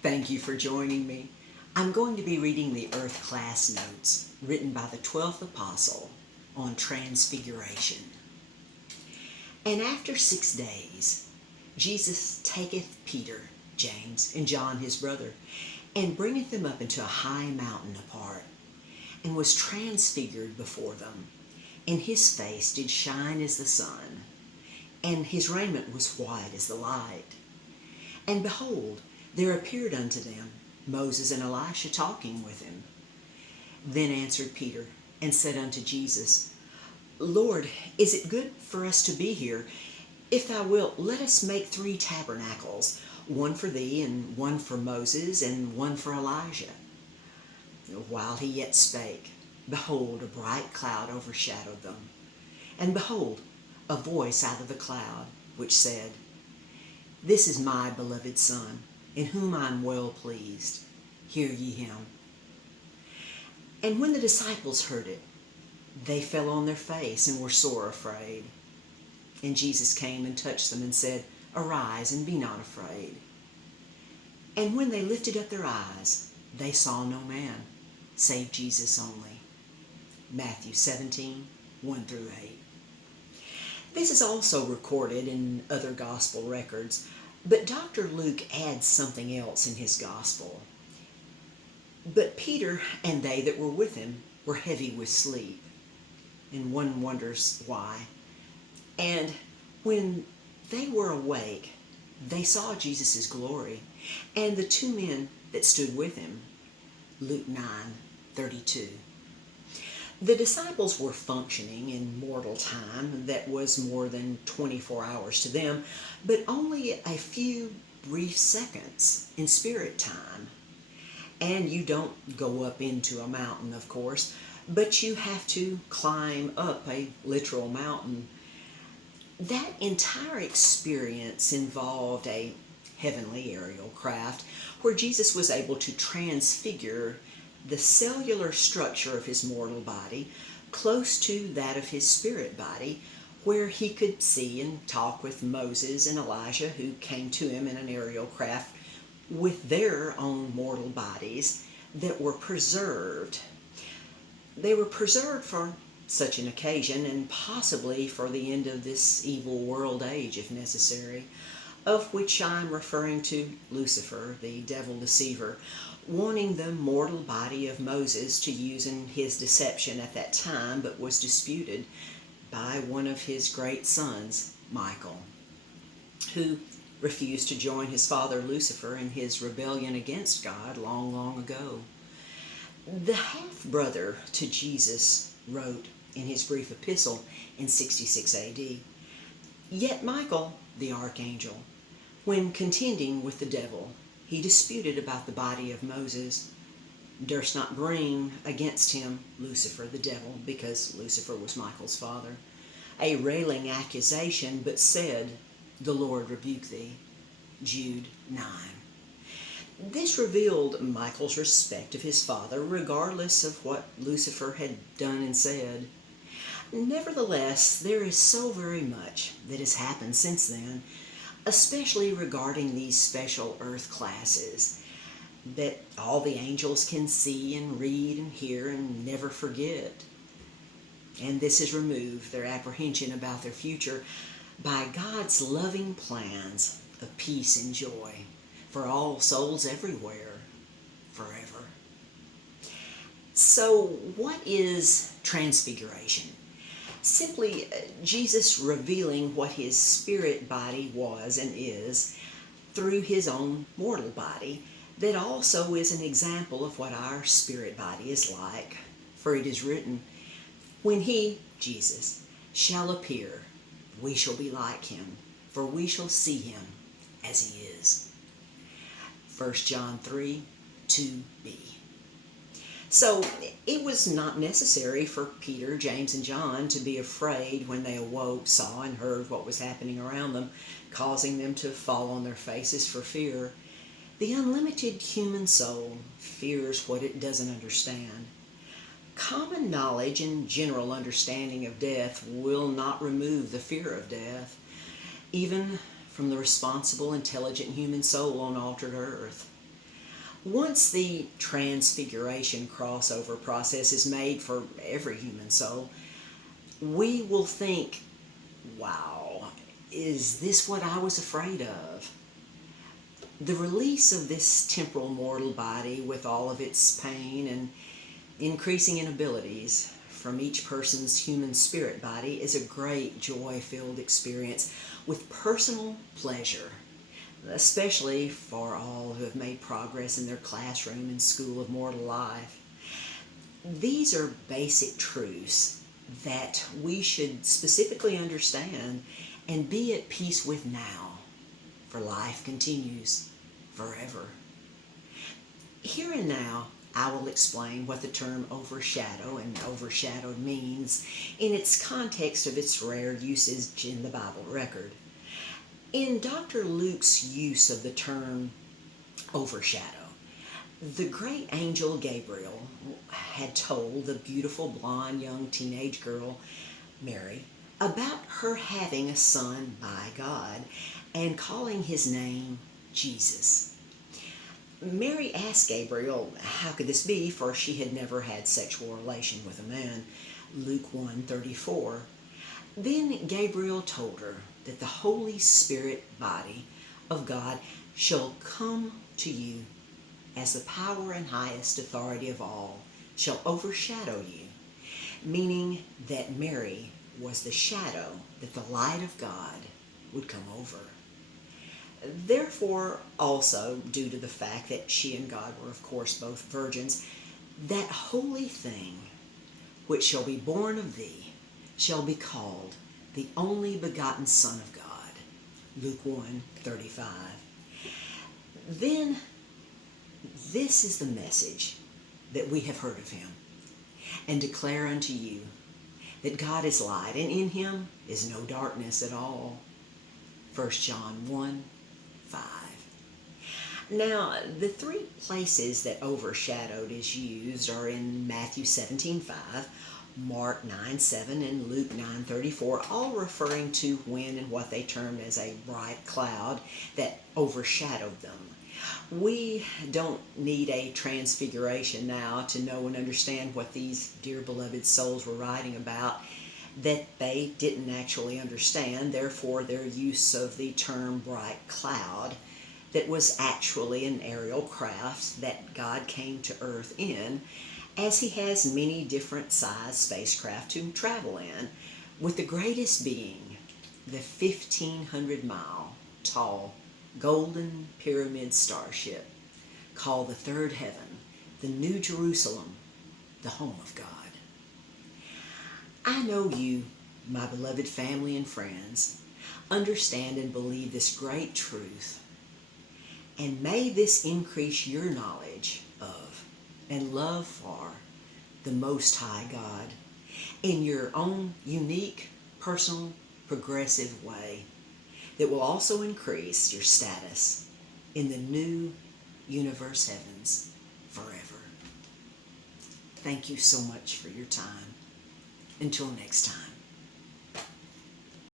Thank you for joining me. I'm going to be reading the Earth class notes written by the 12th apostle on Transfiguration. And after 6 days, Jesus taketh Peter, James, and John his brother, and bringeth them up into a high mountain apart, and was transfigured before them. And his face did shine as the sun, and his raiment was white as the light. And behold, there appeared unto them Moses and Elisha talking with him. Then answered Peter, and said unto Jesus, Lord, is it good for us to be here? If thou wilt, let us make 3 tabernacles, one for thee, and one for Moses, and one for Elijah. While he yet spake, behold, a bright cloud overshadowed them. And behold, a voice out of the cloud, which said, This is my beloved Son, in whom I am well pleased. Hear ye him. And when the disciples heard it, they fell on their face and were sore afraid. And Jesus came and touched them and said, Arise, and be not afraid. And when they lifted up their eyes, they saw no man, save Jesus only. Matthew 17, 1 through 8. This is also recorded in other gospel records, but Dr. Luke adds something else in his gospel. But Peter and they that were with him were heavy with sleep, and one wonders why. And when they were awake, they saw Jesus' glory, and the 2 men that stood with him. Luke 9:32. The disciples were functioning in mortal time that was more than 24 hours to them, but only a few brief seconds in spirit time. And you don't go up into a mountain, of course, but you have to climb up a literal mountain. That entire experience involved a heavenly aerial craft where Jesus was able to transfigure the cellular structure of his mortal body close to that of his spirit body, where he could see and talk with Moses and Elijah, who came to him in an aerial craft with their own mortal bodies that were preserved. They were preserved for such an occasion, and possibly for the end of this evil world age if necessary, of which I'm referring to Lucifer, the devil deceiver, wanting the mortal body of Moses to use in his deception at that time, but was disputed by one of his great sons, Michael, who refused to join his father Lucifer in his rebellion against God long, long ago. The half-brother to Jesus wrote in his brief epistle in 66 AD, Yet Michael, the archangel, when contending with the devil, he disputed about the body of Moses, durst not bring against him Lucifer the devil, because Lucifer was Michael's father, a railing accusation, but said, The Lord rebuke thee. Jude 9. This revealed Michael's respect of his father, regardless of what Lucifer had done and said. Nevertheless, there is so very much that has happened since then, especially regarding these special earth classes, that all the angels can see and read and hear and never forget. And this has removed their apprehension about their future by God's loving plans of peace and joy for all souls everywhere, forever. So, what is Transfiguration? Simply Jesus revealing what his spirit body was and is through his own mortal body, that also is an example of what our spirit body is like. For it is written, When he, Jesus, shall appear, we shall be like him, for we shall see him as he is. 1 John 3, 2b. So it was not necessary for Peter, James, and John to be afraid when they awoke, saw, and heard what was happening around them, causing them to fall on their faces for fear. The unlimited human soul fears what it doesn't understand. Common knowledge and general understanding of death will not remove the fear of death, even from the responsible, intelligent human soul on altered earth. Once the Transfiguration crossover process is made for every human soul, we will think, wow, is this what I was afraid of? The release of this temporal mortal body with all of its pain and increasing inabilities from each person's human spirit body is a great joy-filled experience with personal pleasure, especially for all who have made progress in their classroom and school of mortal life. These are basic truths that we should specifically understand and be at peace with now, for life continues forever. Here and now, I will explain what the term overshadow and overshadowed means in its context of its rare usage in the Bible record. In Dr. Luke's use of the term overshadow, the great angel Gabriel had told the beautiful blonde young teenage girl, Mary, about her having a son by God and calling his name Jesus. Mary asked Gabriel how could this be, for she had never had sexual relation with a man, Luke 1:34. Then Gabriel told her that the Holy Spirit body of God shall come to you as the power and highest authority of all shall overshadow you, meaning that Mary was the shadow that the light of God would come over. Therefore, also, due to the fact that she and God were, of course, both virgins, that holy thing which shall be born of thee shall be called the only begotten Son of God. Luke 1:35. Then, this is the message that we have heard of him, and declare unto you, that God is light, and in him is no darkness at all. 1 John 1:5. Now, the three places that overshadowed is used are in Matthew 17:5, Mark 9:7, and Luke 9:34, all referring to when and what they termed as a bright cloud that overshadowed them. We don't need a transfiguration now to know and understand what these dear beloved souls were writing about that they didn't actually understand. Therefore, their use of the term bright cloud that was actually an aerial craft that God came to earth in, as he has many different size spacecraft to travel in, with the greatest being the 1,500-mile tall golden pyramid starship called the Third Heaven, the New Jerusalem, the home of God. I know you, my beloved family and friends, understand and believe this great truth, and may this increase your knowledge of and love for the Most High God in your own unique, personal, progressive way that will also increase your status in the new universe heavens forever. Thank you so much for your time. Until next time.